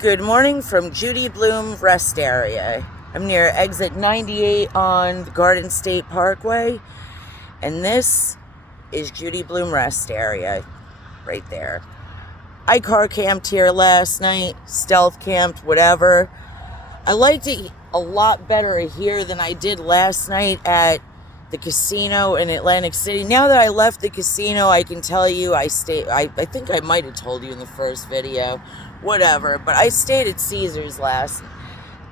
Good morning from Judy Blume rest area. I'm near exit 98 on the Garden State Parkway, and this is Judy Blume rest area right there. I car camped here last night, stealth camped, whatever. I liked it a lot better here than I did last night at the casino in Atlantic City. Now that I left the casino, I can tell you I think I might have told you in the first video, whatever, but I stayed at Caesars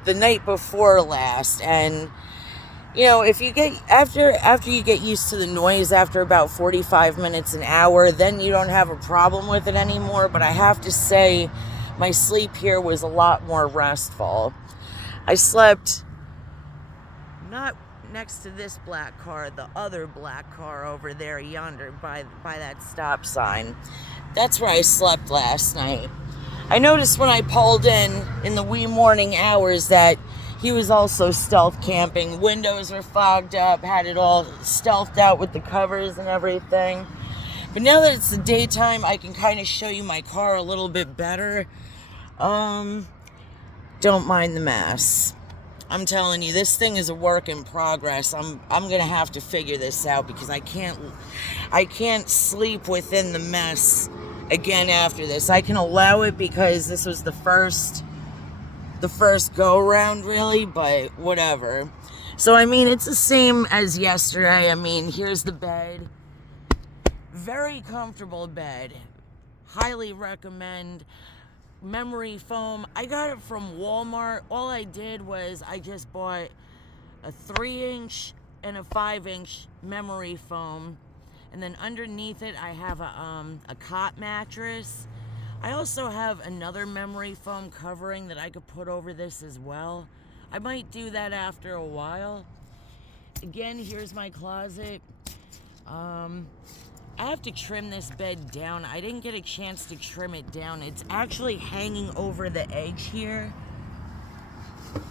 the night before last, and if you get after you get used to the noise after about 45 minutes an hour, then you don't have a problem with it anymore. But I have to say my sleep here was a lot more restful. I slept not next to this black car, the other black car over there yonder by that stop sign. That's where I slept last night. I noticed when I pulled in the wee morning hours that he was also stealth camping. Windows were fogged up, had it all stealthed out with the covers and everything. But now that it's the daytime, I can kind of show you my car a little bit better. Don't mind the mess. I'm telling you, this thing is a work in progress. I'm gonna have to figure this out because I can't sleep within the mess again after this. I can allow it because this was the first go around, really, but whatever. So it's the same as yesterday. Here's the bed. Very comfortable bed. Highly recommend. Memory foam. I got it from Walmart. All I did was I just bought a 3-inch and a 5-inch memory foam, and then underneath it I have a cot mattress. I also have another memory foam covering that I could put over this as well. I might do that after a while. Again, here's my closet. I have to trim this bed down. I didn't get a chance to trim it down. It's actually hanging over the edge here.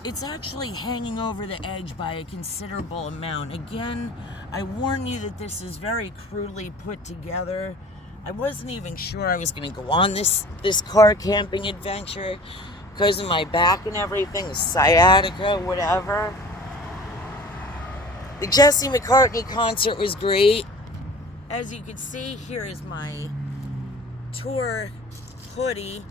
It's actually hanging over the edge by a considerable amount. Again, I warn you that this is very crudely put together. I wasn't even sure I was going to go on this car camping adventure because of my back and everything, sciatica, whatever. The Jesse McCartney concert was great. As you can see, here is my tour hoodie.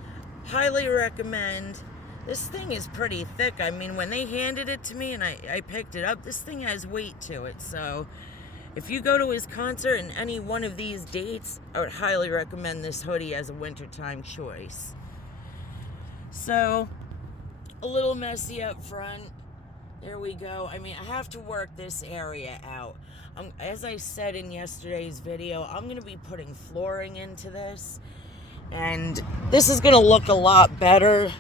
Highly recommend. This thing is pretty thick. When they handed it to me and I picked it up, this thing has weight to it. So if you go to his concert in any one of these dates, I would highly recommend this hoodie as a wintertime choice. So, a little messy up front. There we go. I have to work this area out. As I said in yesterday's video, I'm going to be putting flooring into this. And this is going to look a lot better.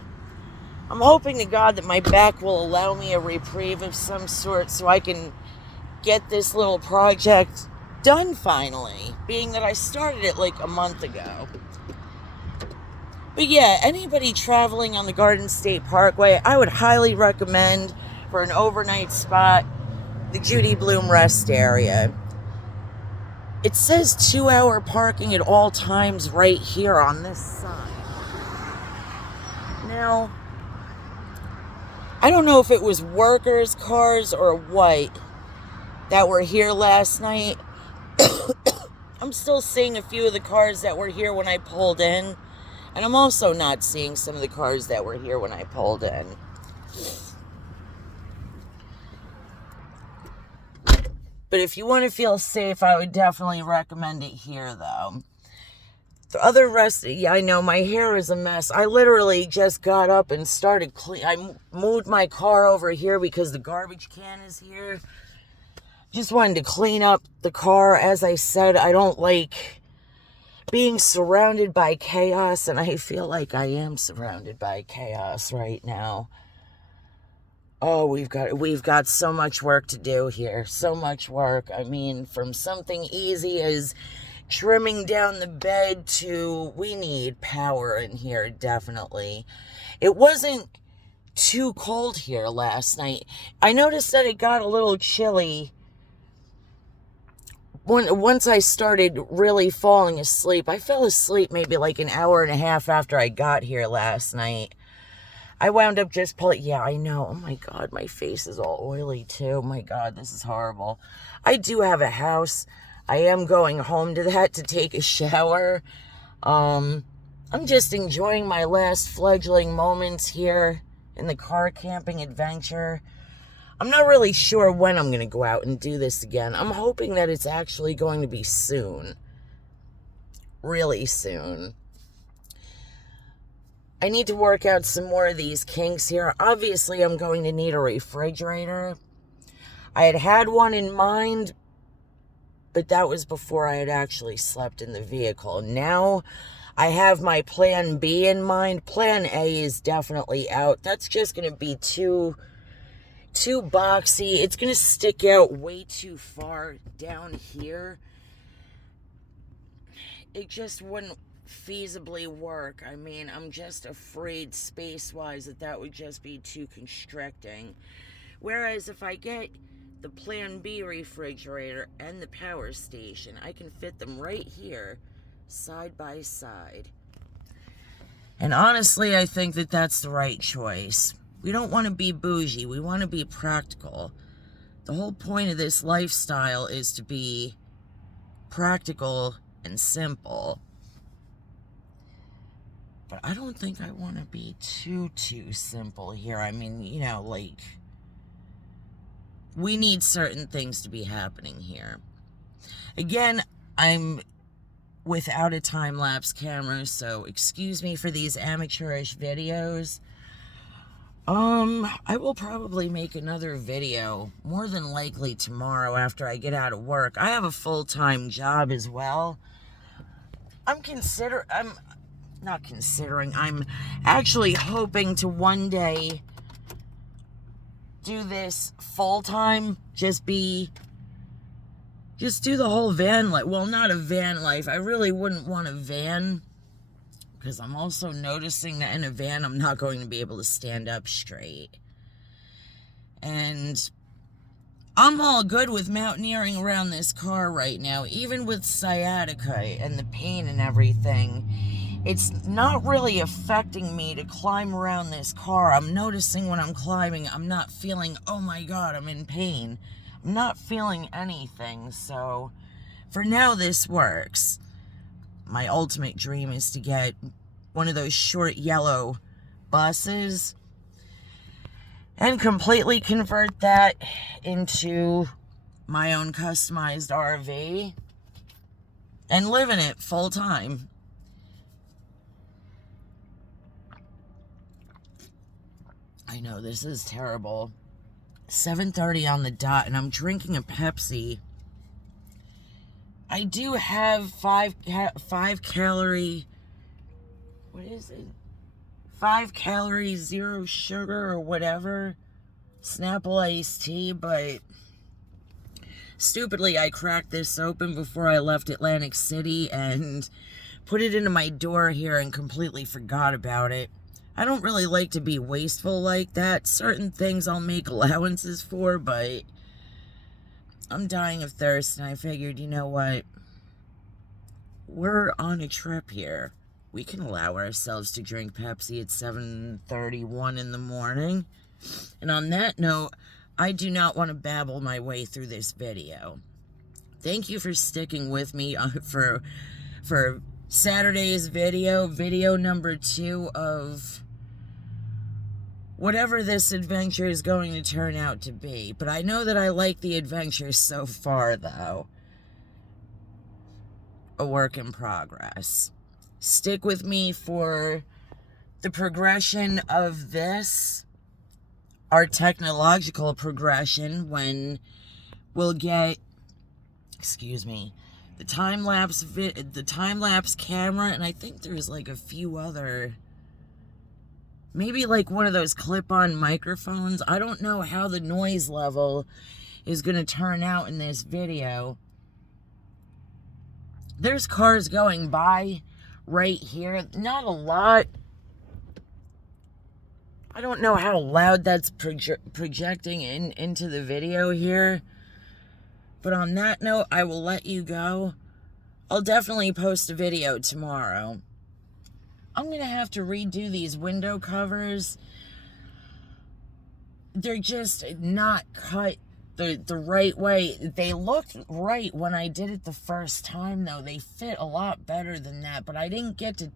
I'm hoping to God that my back will allow me a reprieve of some sort so I can get this little project done finally. Being that I started it like a month ago. But yeah, anybody traveling on the Garden State Parkway, I would highly recommend for an overnight spot the Judy Blume rest area. It says 2-hour parking at all times right here on this sign. Now, I don't know if it was workers' cars or what that were here last night. I'm still seeing a few of the cars that were here when I pulled in, and I'm also not seeing some of the cars that were here when I pulled in. But if you want to feel safe, I would definitely recommend it here, though. The other rest, yeah, I know, my hair is a mess. I literally just got up and started I moved my car over here because the garbage can is here. Just wanted to clean up the car. As I said, I don't like being surrounded by chaos, and I feel like I am surrounded by chaos right now. Oh, we've got so much work to do here. So much work. From something easy as trimming down the bed to we need power in here, definitely. It wasn't too cold here last night. I noticed that it got a little chilly once I started really falling asleep. I fell asleep maybe like an hour and a half after I got here last night. I wound up just pulling, yeah, I know. Oh my God, my face is all oily too. Oh my God, this is horrible. I do have a house. I am going home to that to take a shower. I'm just enjoying my last fledgling moments here in the car camping adventure. I'm not really sure when I'm going to go out and do this again. I'm hoping that it's actually going to be soon. Really soon. I need to work out some more of these kinks here. Obviously, I'm going to need a refrigerator. I had one in mind, but that was before I had actually slept in the vehicle. Now, I have my plan B in mind. Plan A is definitely out. That's just going to be too boxy. It's going to stick out way too far down here. It just wouldn't feasibly work. I mean, I'm just afraid space-wise that would just be too constricting. Whereas if I get the Plan B refrigerator and the power station, I can fit them right here, side by side. And honestly, I think that that's the right choice. We don't want to be bougie. We want to be practical. The whole point of this lifestyle is to be practical and simple. But I don't think I want to be too simple here. I mean, you know, like, we need certain things to be happening here. Again, I'm without a time-lapse camera, so excuse me for these amateurish videos. I will probably make another video, more than likely tomorrow after I get out of work. I have a full-time job as well. I'm actually hoping to one day do this full-time, just do the whole van life. Well, not a van life. I really wouldn't want a van, because I'm also noticing that in a van, I'm not going to be able to stand up straight. And I'm all good with mountaineering around this car right now, even with sciatica and the pain and everything. It's not really affecting me to climb around this car. I'm noticing when I'm climbing, I'm not feeling, oh my God, I'm in pain. I'm not feeling anything, so for now, this works. My ultimate dream is to get one of those short yellow buses and completely convert that into my own customized RV and live in it full time. I know, this is terrible. 7:30 on the dot, and I'm drinking a Pepsi. I do have 5 calorie, what is it? 5 calorie, 0 sugar or whatever, Snapple iced tea, but stupidly I cracked this open before I left Atlantic City and put it into my door here and completely forgot about it. I don't really like to be wasteful like that. Certain things I'll make allowances for, but I'm dying of thirst, and I figured, you know what? We're on a trip here. We can allow ourselves to drink Pepsi at 7:31 in the morning. And on that note, I do not want to babble my way through this video. Thank you for sticking with me for Saturday's video number 2 of whatever this adventure is going to turn out to be. But I know that I like the adventure so far, though. A work in progress. Stick with me for the progression of this, our technological progression, when we'll get, the time-lapse camera, and I think there's like a few other, maybe like one of those clip-on microphones. I don't know how the noise level is going to turn out in this video. There's cars going by right here. Not a lot. I don't know how loud that's projecting into the video here. But on that note, I will let you go. I'll definitely post a video tomorrow. I'm going to have to redo these window covers. they're just not cut the right way. They looked right when I did it the first time, though. They fit a lot better than that, but I didn't get to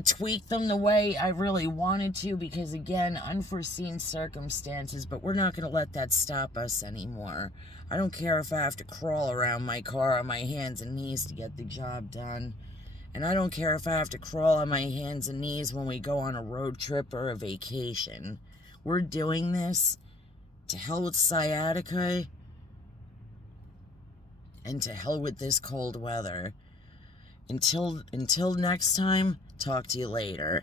tweak them the way I really wanted to because, again, unforeseen circumstances, but we're not going to let that stop us anymore. I don't care if I have to crawl around my car on my hands and knees to get the job done. And I don't care if I have to crawl on my hands and knees when we go on a road trip or a vacation. We're doing this. To hell with sciatica. And to hell with this cold weather. Until next time, talk to you later.